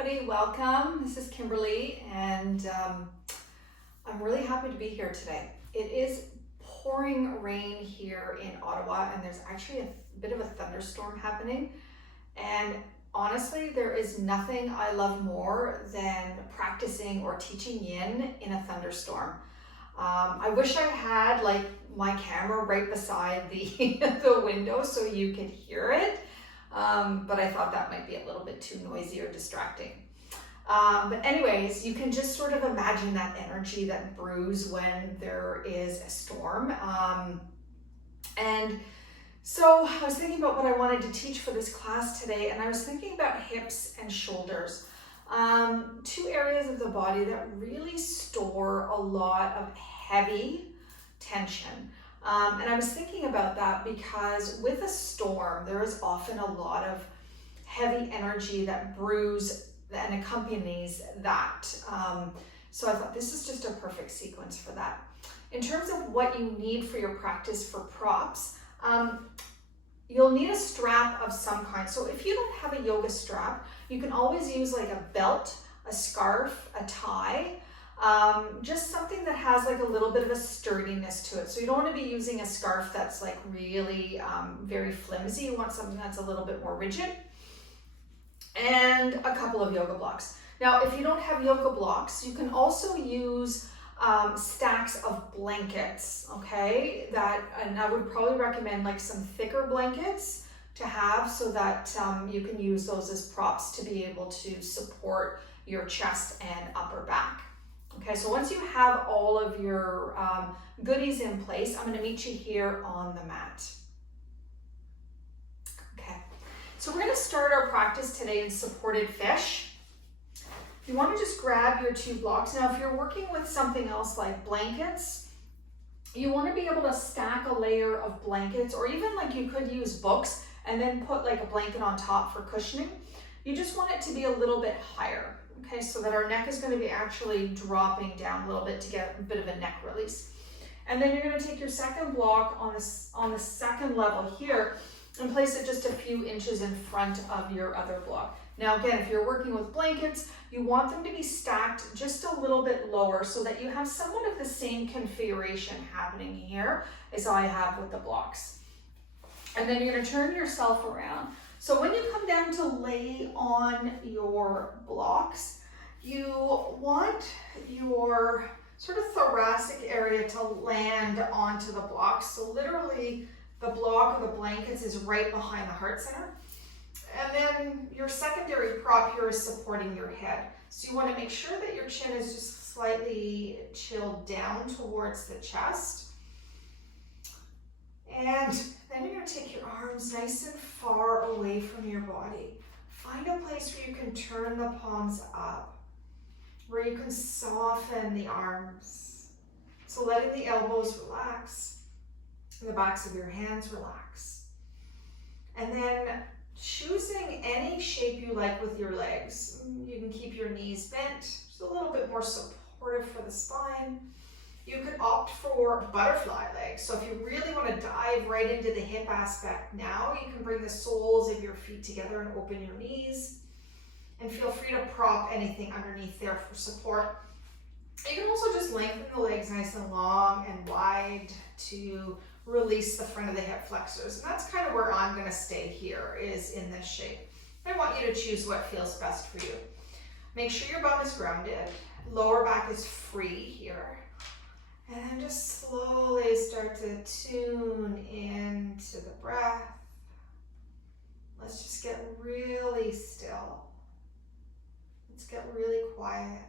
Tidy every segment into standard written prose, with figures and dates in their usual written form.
everybody, welcome. This is Kimberly, and I'm really happy to be here today. It is pouring rain here in Ottawa, and there's actually a bit of a thunderstorm happening. And honestly, there is nothing I love more than practicing or teaching yin in a thunderstorm. I wish I had like my camera right beside the, the window so you could hear it. But I thought that might be a little bit too noisy or distracting. But anyways, you can just sort of imagine that energy that brews when there is a storm. And so I was thinking about what I wanted to teach for this class today, and I was thinking about hips and shoulders. Two areas of the body that really store a lot of heavy tension. And I was thinking about that because with a storm, there is often a lot of heavy energy that brews and accompanies that. So I thought this is just a perfect sequence for that. In terms of what you need for your practice for props, you'll need a strap of some kind. So if you don't have a yoga strap, you can always use like a belt, a scarf, a tie, just something that has like a little bit of a sturdiness to it. So you don't want to be using a scarf that's like really very flimsy. You want something that's a little bit more rigid. And a couple of yoga blocks. Now, if you don't have yoga blocks, you can also use stacks of blankets, okay? And I would probably recommend like some thicker blankets to have so that you can use those as props to be able to support your chest and upper back. Okay, so once you have all of your goodies in place, I'm going to meet you here on the mat. Okay, so we're going to start our practice today in supported fish. You want to just grab your two blocks. Now, if you're working with something else like blankets, you want to be able to stack a layer of blankets, or even like you could use books and then put like a blanket on top for cushioning. You just want it to be a little bit higher, okay, so that our neck is going to be actually dropping down a little bit to get a bit of a neck release. And then you're going to take your second block on the second level here and place it just a few inches in front of your other block. Now again, if you're working with blankets, you want them to be stacked just a little bit lower so that you have somewhat of the same configuration happening here as I have with the blocks. And then you're going to turn yourself around. So when you come down to lay on your blocks, you want your sort of thoracic area to land onto the blocks. So literally the block of the blankets is right behind the heart center. And then your secondary prop here is supporting your head. So you want to make sure that your chin is just slightly chilled down towards the chest. And then you're going to take your arms nice and far away from your body. Find a place where you can turn the palms up, where you can soften the arms. So letting the elbows relax, the backs of your hands relax. And then choosing any shape you like with your legs. You can keep your knees bent, just a little bit more supportive for the spine. You could opt for butterfly legs. So if you really want to dive right into the hip aspect now, you can bring the soles of your feet together and open your knees. And feel free to prop anything underneath there for support. You can also just lengthen the legs nice and long and wide to release the front of the hip flexors. And that's kind of where I'm going to stay here, is in this shape. I want you to choose what feels best for you. Make sure your bum is grounded. Lower back is free here. And then just slowly start to tune into the breath. Let's just get really still. Let's get really quiet.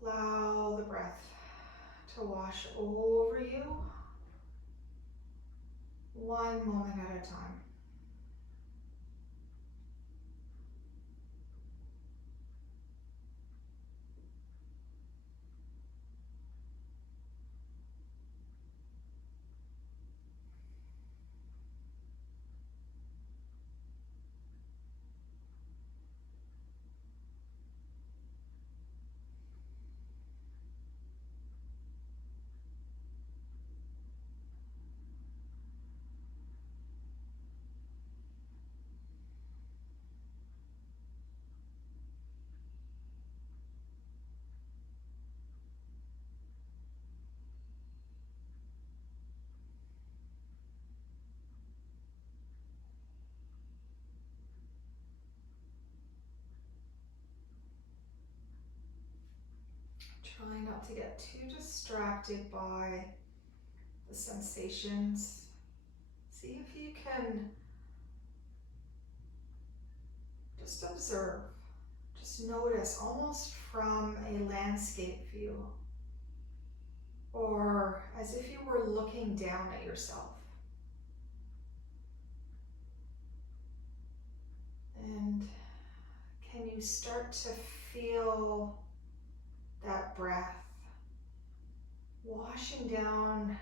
Allow the breath to wash over you, one moment at a time. Try not to get too distracted by the sensations. See if you can just observe, just notice almost from a landscape view, or as if you were looking down at yourself. And can you start to feel that breath washing down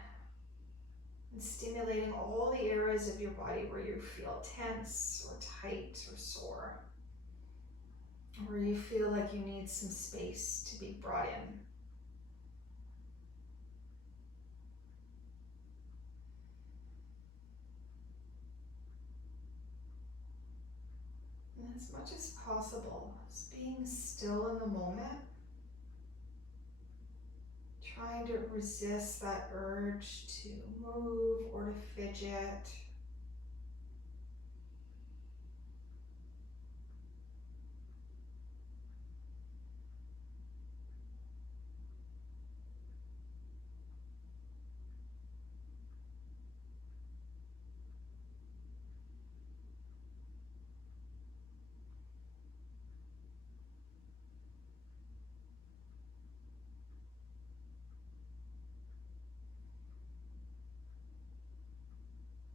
and stimulating all the areas of your body where you feel tense or tight or sore, where you feel like you need some space to be brought in. And as much as possible, just being still in the moment, trying to resist that urge to move or to fidget.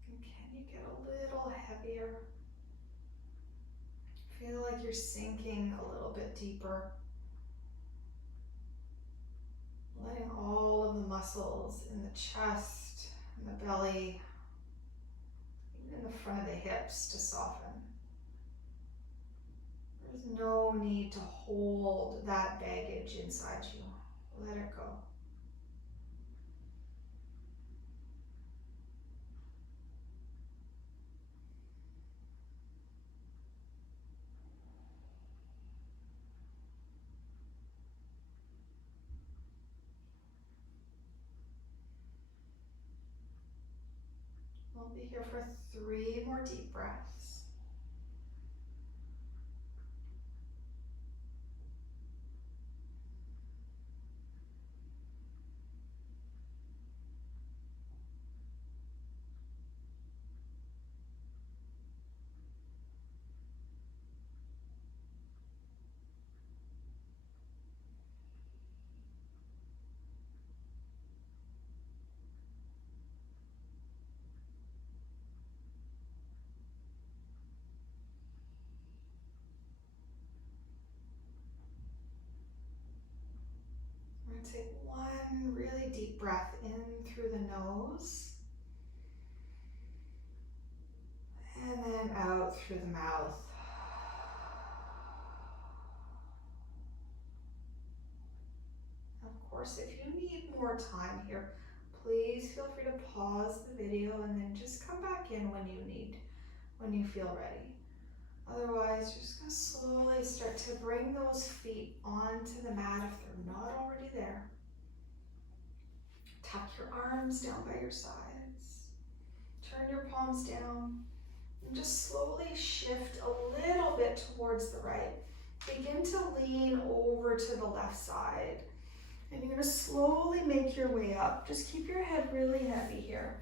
And can you get a little heavier? Feel like you're sinking a little bit deeper. Letting all of the muscles in the chest and the belly, even in the front of the hips, to soften. There's no need to hold that baggage inside you. Let it go. We'll be here for 3 more deep breaths. We're going to take one really deep breath in through the nose, and then out through the mouth. Of course, if you need more time here, please feel free to pause the video and then just come back in when you feel ready. Otherwise, you're just going to slowly start to bring those feet onto the mat if they're not already there. Tuck your arms down by your sides. Turn your palms down. And just slowly shift a little bit towards the right. Begin to lean over to the left side. And you're going to slowly make your way up. Just keep your head really heavy here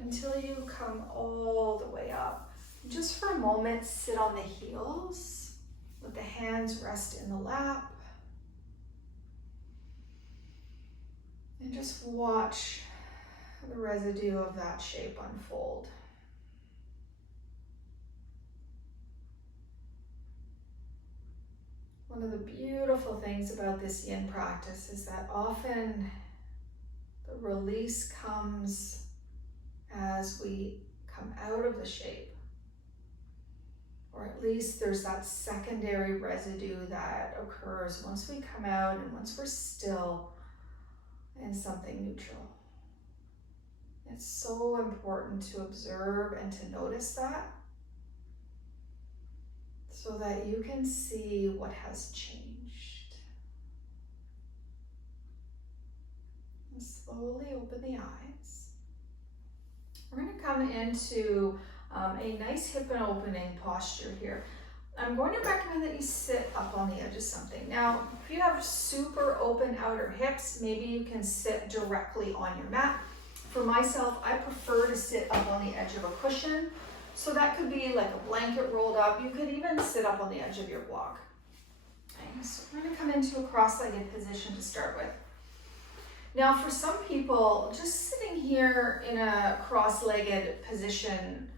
until you come all the way up. Just for a moment, sit on the heels. Let the hands rest in the lap. And just watch the residue of that shape unfold. One of the beautiful things about this yin practice is that often the release comes as we come out of the shape. Or at least there's that secondary residue that occurs once we come out and once we're still in something neutral. It's so important to observe and to notice that so that you can see what has changed. And slowly open the eyes. We're going to come into a nice hip and opening posture here. I'm going to recommend that you sit up on the edge of something. Now, if you have super open outer hips, maybe you can sit directly on your mat. For myself, I prefer to sit up on the edge of a cushion. So that could be like a blanket rolled up. You could even sit up on the edge of your block. Okay, so we're going to come into a cross-legged position to start with. Now, for some people, just sitting here in a cross-legged position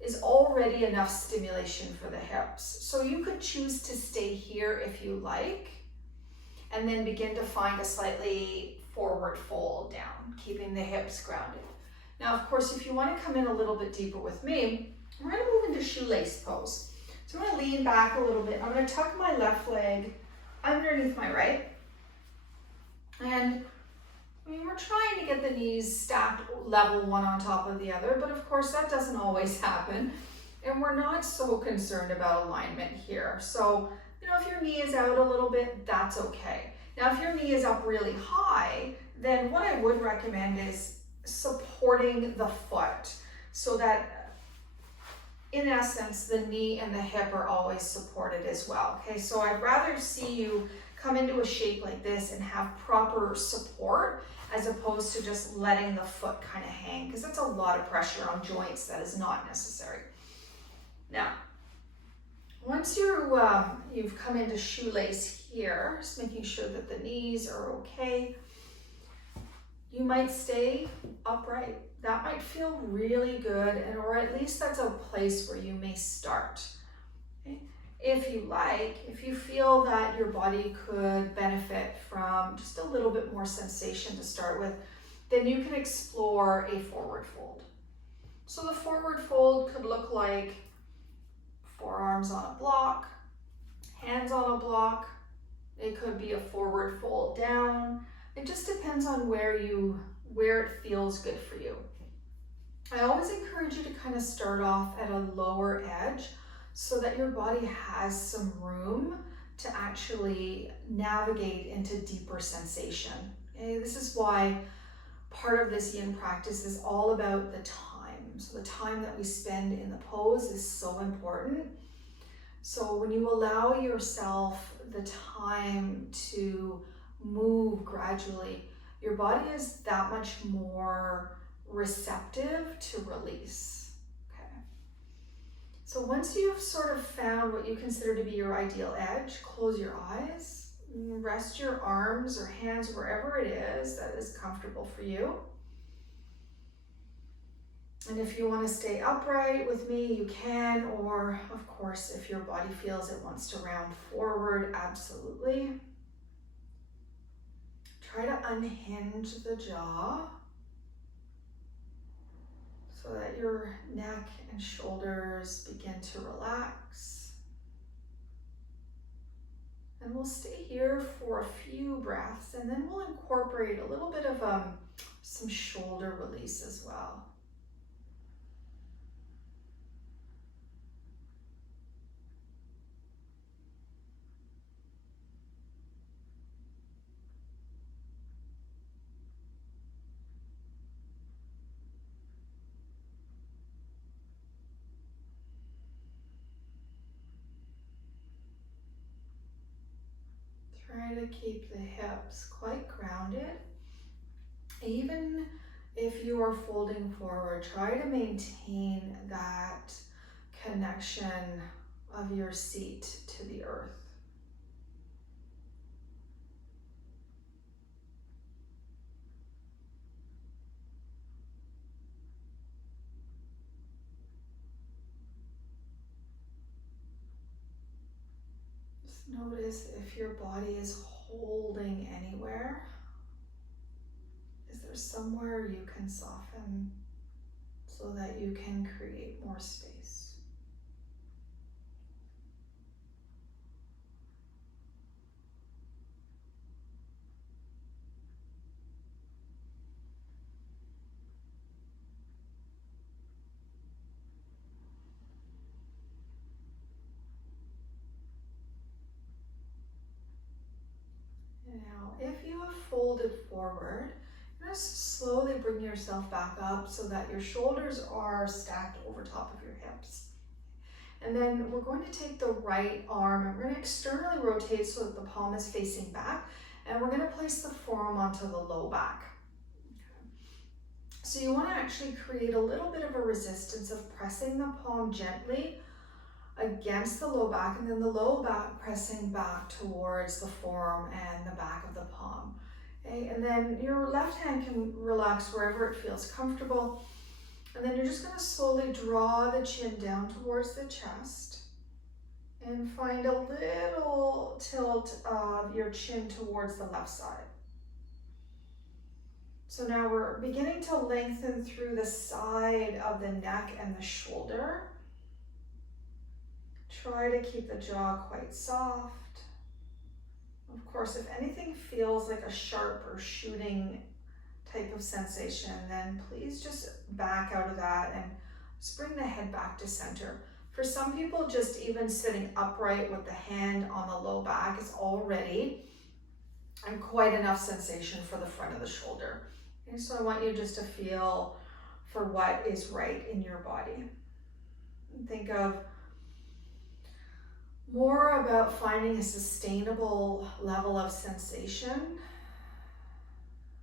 is already enough stimulation for the hips. So you could choose to stay here if you like, and then begin to find a slightly forward fold down, keeping the hips grounded. Now, of course, if you want to come in a little bit deeper with me, we're going to move into shoelace pose. So I'm going to lean back a little bit. I'm going to tuck my left leg underneath my right. And I mean, we're trying to get the knees stacked level one on top of the other, but of course that doesn't always happen. And we're not so concerned about alignment here. So, you know, if your knee is out a little bit, that's okay. Now, if your knee is up really high, then what I would recommend is supporting the foot so that, in essence, the knee and the hip are always supported as well. Okay, so I'd rather see you come into a shape like this and have proper support as opposed to just letting the foot kind of hang, because that's a lot of pressure on joints that is not necessary. Now, once you've come into shoelace here, just making sure that the knees are okay, you might stay upright. That might feel really good, or at least that's a place where you may start. Okay? If you like, if you feel that your body could benefit from just a little bit more sensation to start with, then you can explore a forward fold. So the forward fold could look like forearms on a block, hands on a block. It could be a forward fold down. It just depends on where it feels good for you. I always encourage you to kind of start off at a lower edge so that your body has some room to actually navigate into deeper sensation. Okay? This is why part of this yin practice is all about the time. So the time that we spend in the pose is so important. So when you allow yourself the time to move gradually, your body is that much more receptive to release. So once you've sort of found what you consider to be your ideal edge, close your eyes, rest your arms or hands wherever it is that is comfortable for you. And if you want to stay upright with me, you can, or of course, if your body feels it wants to round forward, absolutely. Try to unhinge the jaw so that your neck and shoulders begin to relax. And we'll stay here for a few breaths, and then we'll incorporate a little bit of some shoulder release as well. Try to keep the hips quite grounded. Even if you are folding forward, try to maintain that connection of your seat to the earth. Just notice if your body is holding anywhere. Is there somewhere you can soften so that you can create more space? Now, if you have folded forward, just slowly bring yourself back up so that your shoulders are stacked over top of your hips. And then we're going to take the right arm and we're going to externally rotate so that the palm is facing back. And we're going to place the forearm onto the low back. So you want to actually create a little bit of a resistance of pressing the palm gently against the low back, and then the low back pressing back towards the forearm and the back of the palm. Okay, and then your left hand can relax wherever it feels comfortable. And then you're just going to slowly draw the chin down towards the chest and find a little tilt of your chin towards the left side. So now we're beginning to lengthen through the side of the neck and the shoulder. Try to keep the jaw quite soft. Of course, if anything feels like a sharp or shooting type of sensation, then please just back out of that and just bring the head back to center. For some people, just even sitting upright with the hand on the low back is already quite enough sensation for the front of the shoulder. Okay, so I want you just to feel for what is right in your body. And think of more about finding a sustainable level of sensation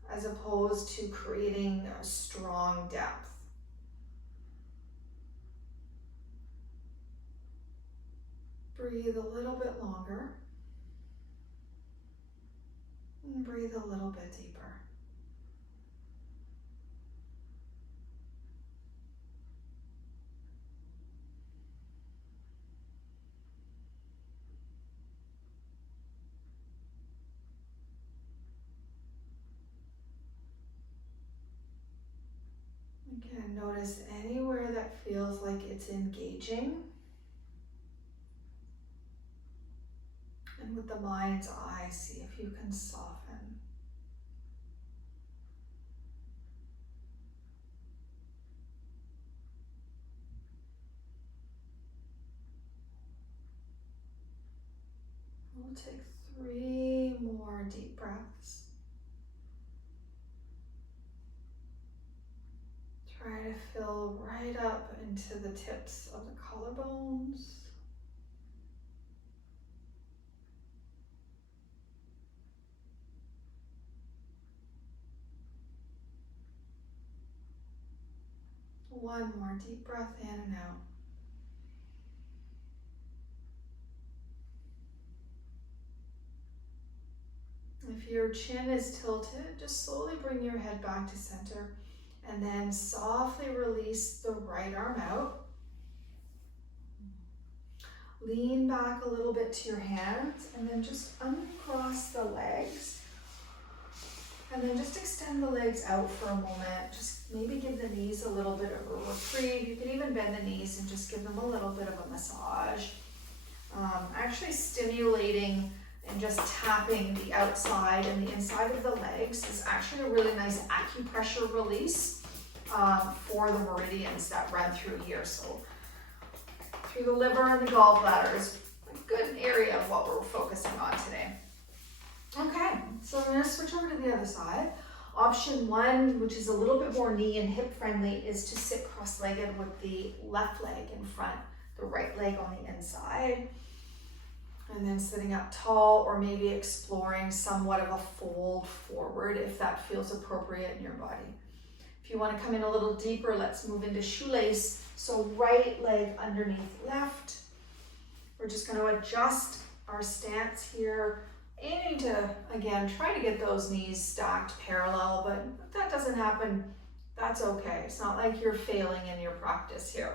as opposed to creating a strong depth. Breathe a little bit longer and breathe a little bit deeper. Again, notice anywhere that feels like it's engaging. And with the mind's eye, see if you can soften. We'll take 3 more deep breaths. Try to fill right up into the tips of the collarbones. One more deep breath in and out. If your chin is tilted, just slowly bring your head back to center. And then softly release the right arm out. Lean back a little bit to your hands and then just uncross the legs. And then just extend the legs out for a moment. Just maybe give the knees a little bit of a reprieve. You can even bend the knees and just give them a little bit of a massage. Actually stimulating and just tapping the outside and the inside of the legs is actually a really nice acupressure release for the meridians that run through here. So through the liver and the gallbladder is a good area of what we're focusing on today. Okay, so I'm going to switch over to the other side. Option 1, which is a little bit more knee and hip friendly, is to sit cross-legged with the left leg in front, the right leg on the inside. And then sitting up tall, or maybe exploring somewhat of a fold forward if that feels appropriate in your body. If you want to come in a little deeper, let's move into shoelace. So right leg underneath left. We're just going to adjust our stance here, aiming to, again, try to get those knees stacked parallel, but if that doesn't happen, that's okay. It's not like you're failing in your practice here.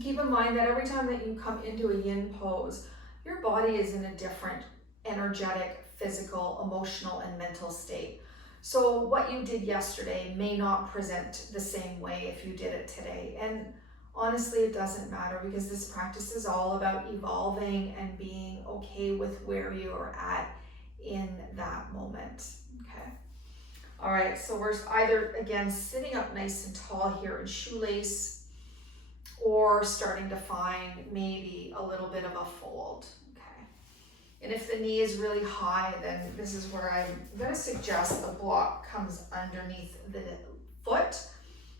Keep in mind that every time that you come into a yin pose, your body is in a different energetic, physical, emotional, and mental state. So what you did yesterday may not present the same way if you did it today. And honestly, it doesn't matter, because this practice is all about evolving and being okay with where you are at in that moment. Okay. All right, so we're either, again, sitting up nice and tall here in shoelace, or starting to find maybe a little bit of a fold. And if the knee is really high, then this is where I'm going to suggest the block comes underneath the foot.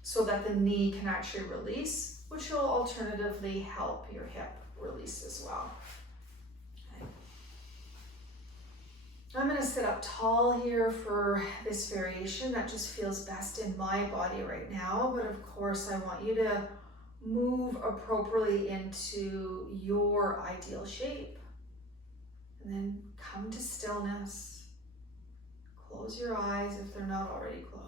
so that the knee can actually release, which will alternatively help your hip release as well. Okay. I'm going to sit up tall here for this variation. That just feels best in my body right now, but of course I want you to move appropriately into your ideal shape. And then come to stillness. Close your eyes if they're not already closed.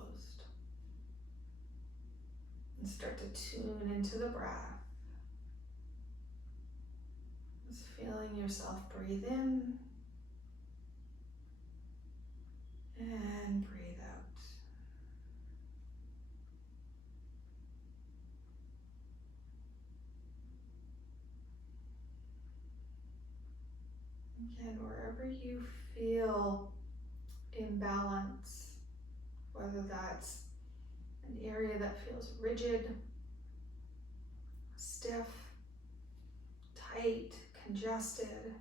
And start to tune into the breath. Just feeling yourself breathe in and breathe out. Again, wherever you feel imbalance, whether that's an area that feels rigid, stiff, tight, congested,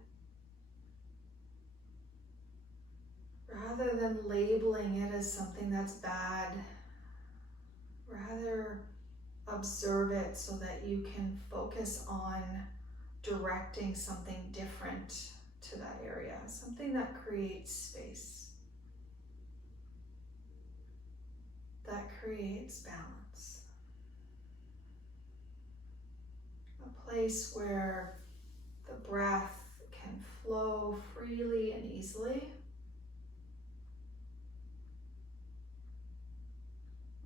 rather than labeling it as something that's bad, rather observe it so that you can focus on directing something different to that area, something that creates space, that creates balance. A place where the breath can flow freely and easily.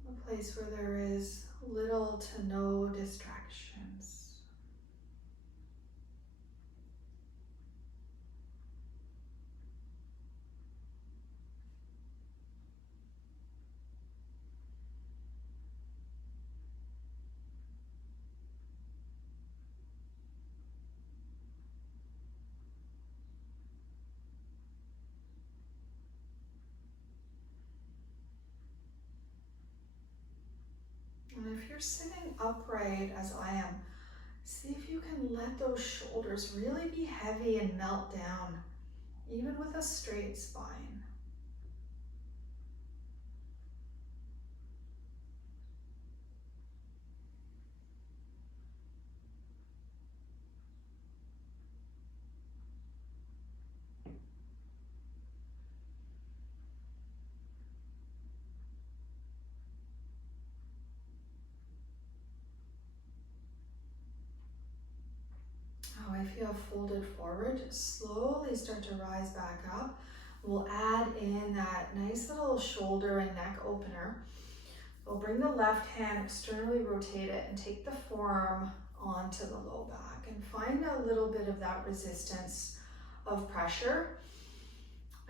A place where there is little to no distractions. And if you're sitting upright as I am, see if you can let those shoulders really be heavy and melt down, even with a straight spine. Oh, if you have folded forward, slowly start to rise back up. We'll add in that nice little shoulder and neck opener. We'll bring the left hand, externally rotate it, and take the forearm onto the low back and find a little bit of that resistance of pressure.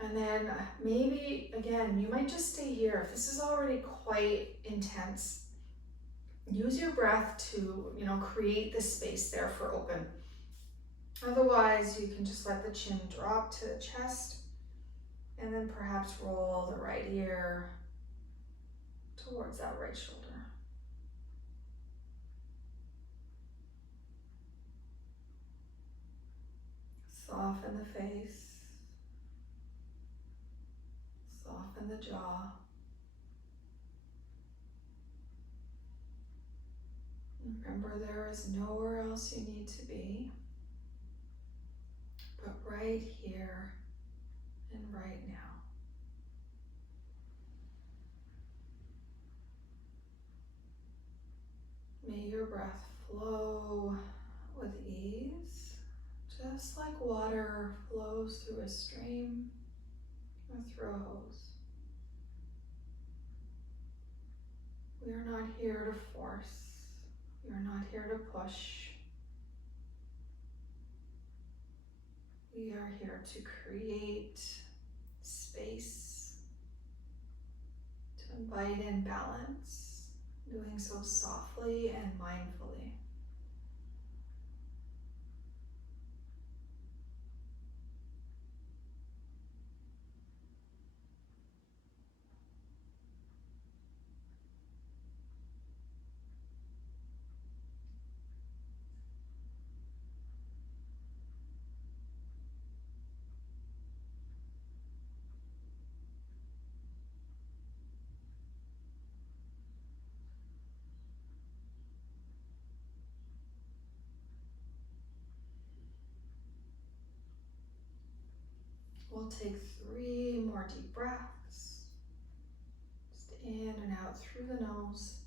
And then maybe, again, you might just stay here. If this is already quite intense, use your breath to, create the space there for open. Otherwise, you can just let the chin drop to the chest and then perhaps roll the right ear towards that right shoulder. Soften the face, soften the jaw. Remember, there is nowhere else you need to be, but right here and right now. May your breath flow with ease, just like water flows through a stream or through a hose. We are not here to force. We are not here to push. We are here to create space, to invite in balance, doing so softly and mindfully. We'll take 3 more deep breaths. Just in and out through the nose.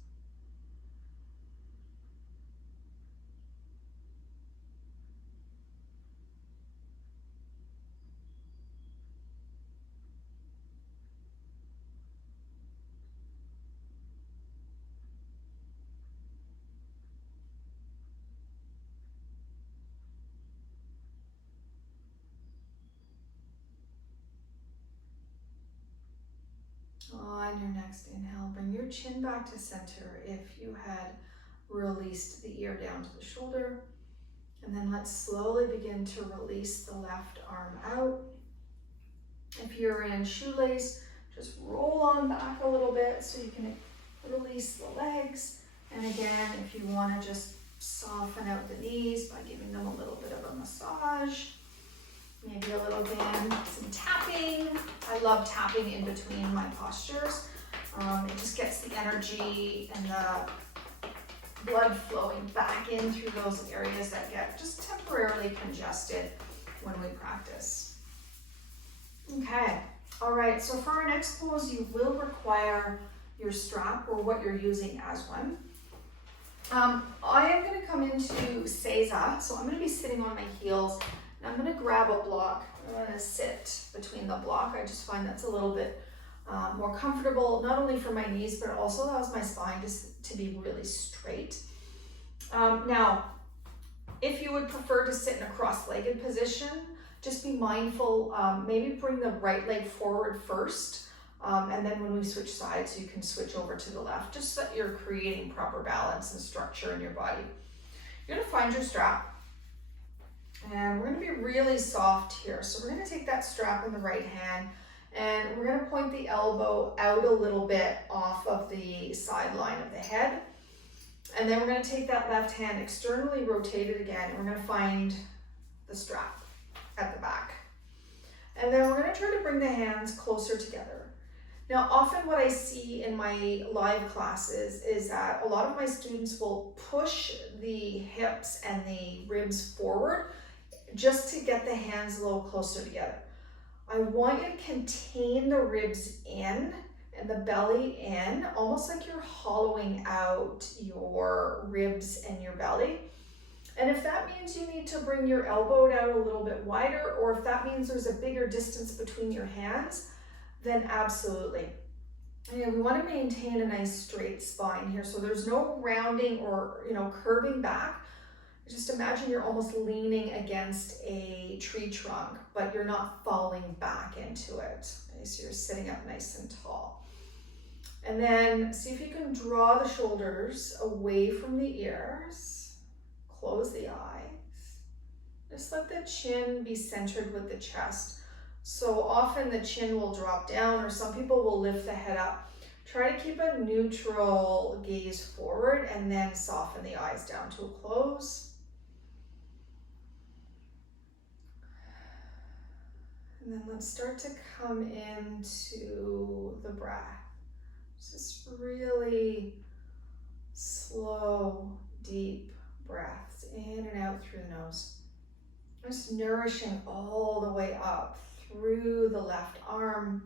On your next inhale, bring your chin back to center if you had released the ear down to the shoulder. And then let's slowly begin to release the left arm out. If you're in shoelace, just roll on back a little bit so you can release the legs. And again, if you want to just soften out the knees by giving them a little bit of a massage. Maybe a little bend, some tapping. I love tapping in between my postures. It just gets the energy and the blood flowing back in through those areas that get just temporarily congested when we practice. Okay, all right, so for our next pose, you will require your strap or what you're using as one. I am going to come into Seiza, so I'm going to be sitting on my heels. I'm going to grab a block. I'm going to sit between the block. I just find that's a little bit more comfortable, not only for my knees, but it also allows my spine to be really straight. Now, if you would prefer to sit in a cross-legged position, just be mindful, maybe bring the right leg forward first, and then when we switch sides, you can switch over to the left, just so that you're creating proper balance and structure in your body. You're going to find your strap. And we're going to be really soft here. So we're going to take that strap in the right hand and we're going to point the elbow out a little bit off of the sideline of the head. And then we're going to take that left hand externally, rotate it again, and we're going to find the strap at the back. And then we're going to try to bring the hands closer together. Now, often what I see in my live classes is that a lot of my students will push the hips and the ribs forward just to get the hands a little closer together. I want you to contain the ribs in and the belly in, almost like you're hollowing out your ribs and your belly. And if that means you need to bring your elbow out a little bit wider, or if that means there's a bigger distance between your hands, then absolutely. And we want to maintain a nice straight spine here. So there's no rounding or, curving back. Just imagine you're almost leaning against a tree trunk, but you're not falling back into it. Okay, so you're sitting up nice and tall. And then see if you can draw the shoulders away from the ears. Close the eyes. Just let the chin be centered with the chest. So often the chin will drop down, or some people will lift the head up. Try to keep a neutral gaze forward and then soften the eyes down to a close. And then let's start to come into the breath. Just really slow, deep breaths in and out through the nose. Just nourishing all the way up through the left arm,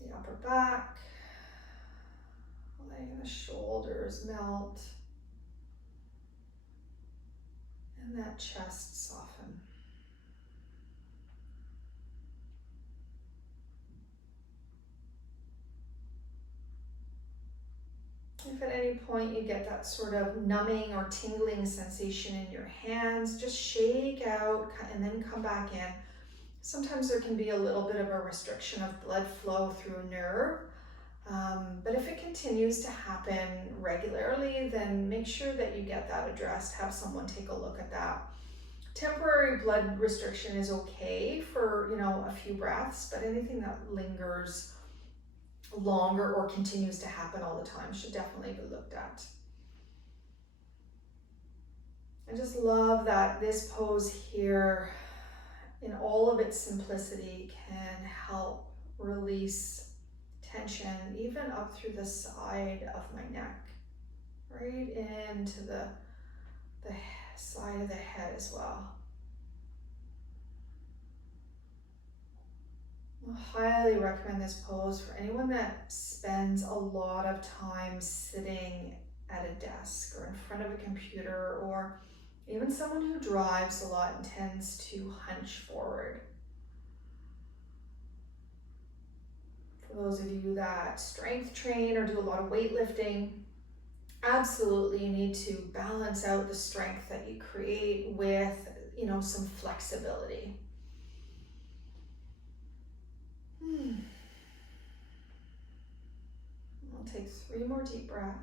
the upper back, letting the shoulders melt, and that chest soften. If at any point you get that sort of numbing or tingling sensation in your hands, just shake out and then come back in. Sometimes there can be a little bit of a restriction of blood flow through a nerve, but if it continues to happen regularly, then make sure that you get that addressed, have someone take a look at that. Temporary blood restriction is okay for, a few breaths, but anything that lingers longer or continues to happen all the time should definitely be looked at. I just love that this pose here, in all of its simplicity, can help release tension even up through the side of my neck, right into the side of the head as well. I highly recommend this pose for anyone that spends a lot of time sitting at a desk or in front of a computer, or even someone who drives a lot and tends to hunch forward. For those of you that strength train or do a lot of weightlifting, absolutely you need to balance out the strength that you create with, some flexibility. I'll take 3 more deep breaths.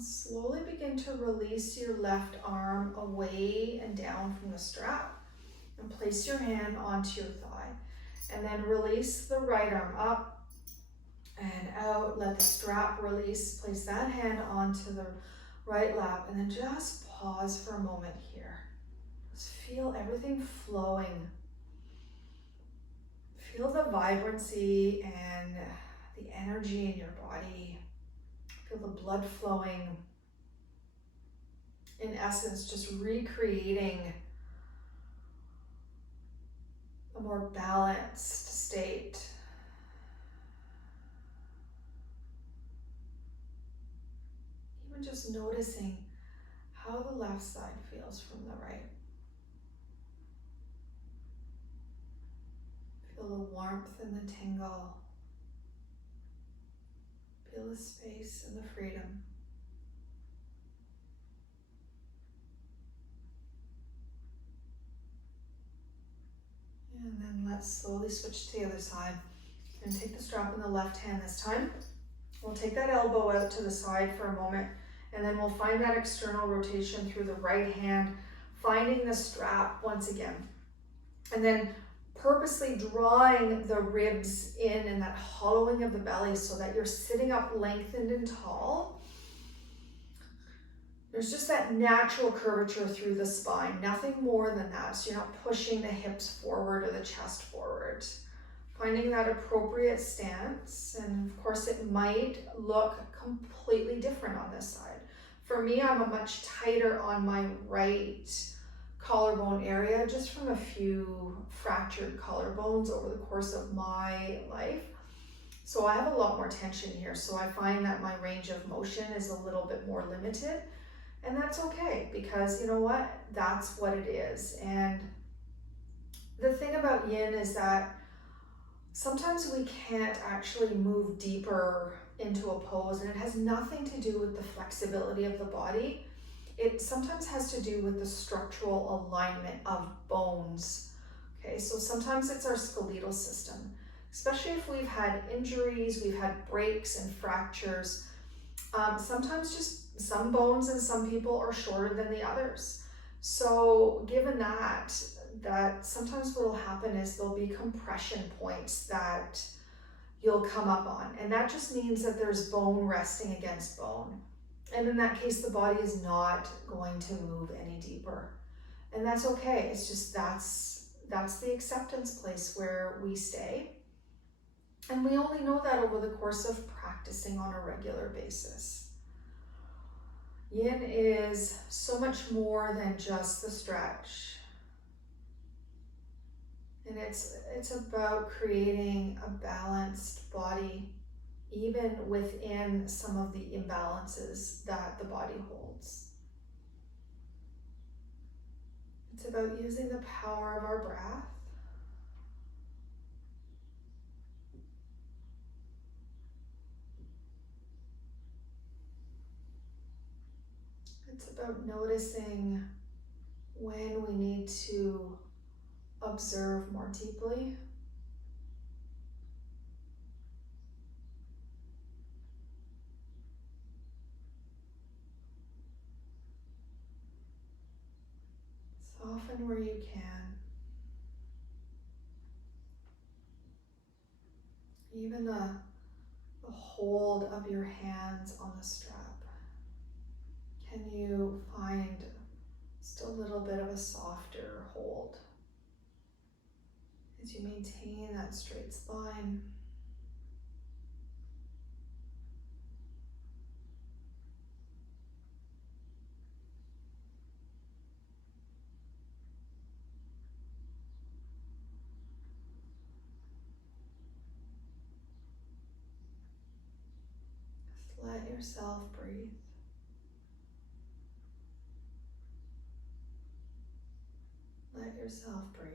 Slowly begin to release your left arm away and down from the strap, and place your hand onto your thigh. And then release the right arm up and out. Let the strap release. Place that hand onto the right lap, and then just pause for a moment here. Just feel everything flowing. Feel the vibrancy and the energy in your body. Feel the blood flowing. In essence, just recreating a more balanced state. Even just noticing how the left side feels from the right. Feel the warmth and the tingle. Feel the space and the freedom. And then let's slowly switch to the other side. And take the strap in the left hand this time. We'll take that elbow out to the side for a moment, and then we'll find that external rotation through the right hand, finding the strap once again. And then purposely drawing the ribs in and that hollowing of the belly so that you're sitting up lengthened and tall. There's just that natural curvature through the spine, nothing more than that. So you're not pushing the hips forward or the chest forward. Finding that appropriate stance, and of course it might look completely different on this side. For me, I'm a much tighter on my right collarbone area, just from a few fractured collarbones over the course of my life. So I have a lot more tension here. So I find that my range of motion is a little bit more limited, and that's okay, because you know what? That's what it is. And the thing about yin is that sometimes we can't actually move deeper into a pose, and it has nothing to do with the flexibility of the body. It sometimes has to do with the structural alignment of bones. Okay, so sometimes it's our skeletal system, especially if we've had injuries, we've had breaks and fractures. Sometimes just some bones in some people are shorter than the others. So given that sometimes what will happen is there'll be compression points that you'll come up on. And that just means that there's bone resting against bone. And in that case, the body is not going to move any deeper. And that's okay. It's just that's the acceptance place where we stay. And we only know that over the course of practicing on a regular basis. Yin is so much more than just the stretch. And it's about creating a balanced body, even within some of the imbalances that the body holds. It's about using the power of our breath. It's about noticing when we need to observe more deeply. Soften where you can. Even the hold of your hands on the strap? Can you find just a little bit of a softer hold as you maintain that straight spine? Just let yourself breathe. Let yourself breathe.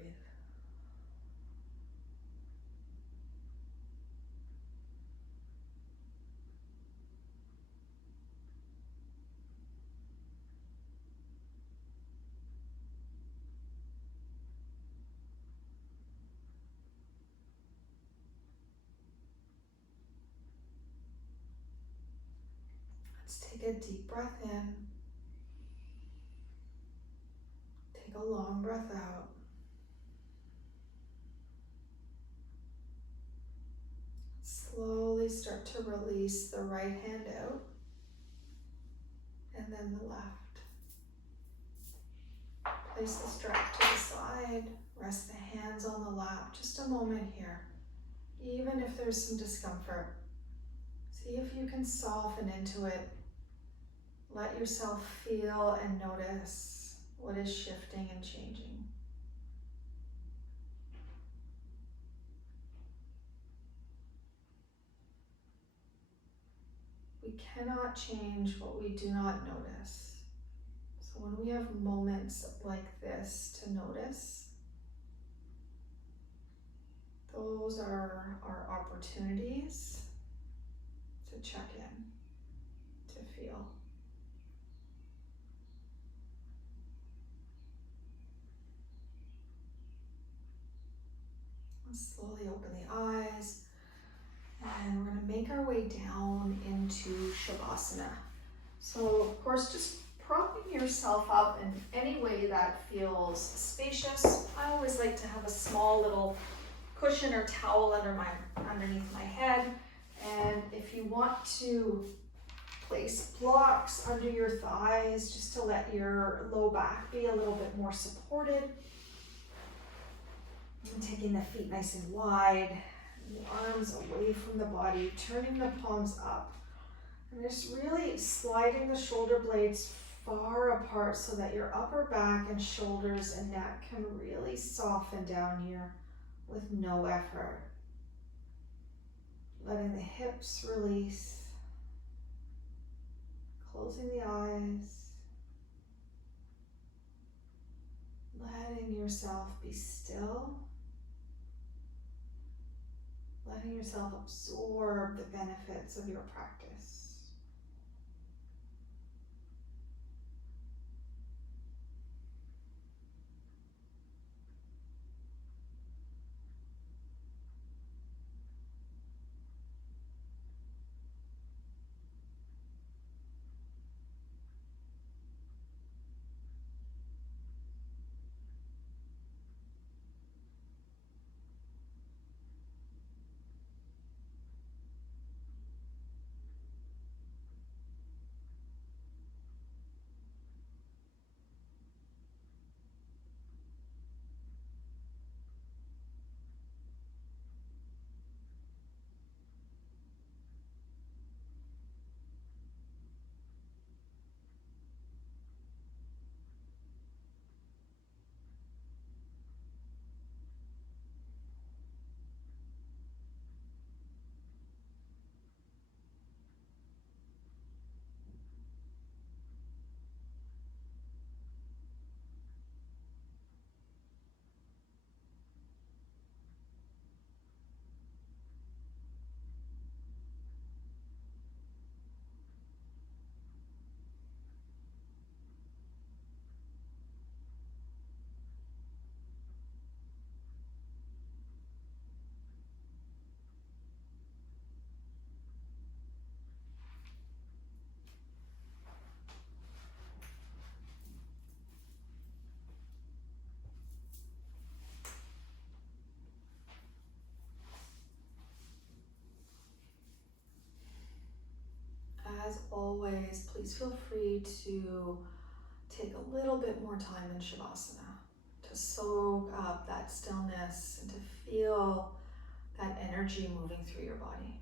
Let's take a deep breath in. Take a long breath out. Slowly start to release the right hand out and then the left. Place the strap to the side. Rest the hands on the lap. Just a moment here. Even if there's some discomfort, see if you can soften into it. Let yourself feel and notice what is shifting and changing. We cannot change what we do not notice. So when we have moments like this to notice, those are our opportunities to check in, to feel. Slowly open the eyes, and we're going to make our way down into Shavasana. So, of course, just propping yourself up in any way that feels spacious. I always like to have a small little cushion or towel underneath my head, and if you want to place blocks under your thighs just to let your low back be a little bit more supported. And taking the feet nice and wide, the arms away from the body, turning the palms up. And just really sliding the shoulder blades far apart so that your upper back and shoulders and neck can really soften down here with no effort. Letting the hips release, closing the eyes, letting yourself be still. Letting yourself absorb the benefits of your practice. always, please feel free to take a little bit more time in Shavasana to soak up that stillness and to feel that energy moving through your body.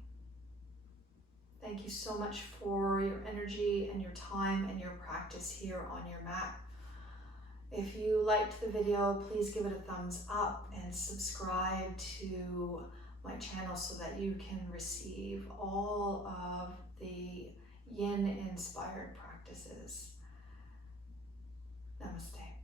Thank you so much for your energy and your time and your practice here on your mat. If you liked the video, please give it a thumbs up and subscribe to my channel so that you can receive all of the Yin inspired practices. Namaste.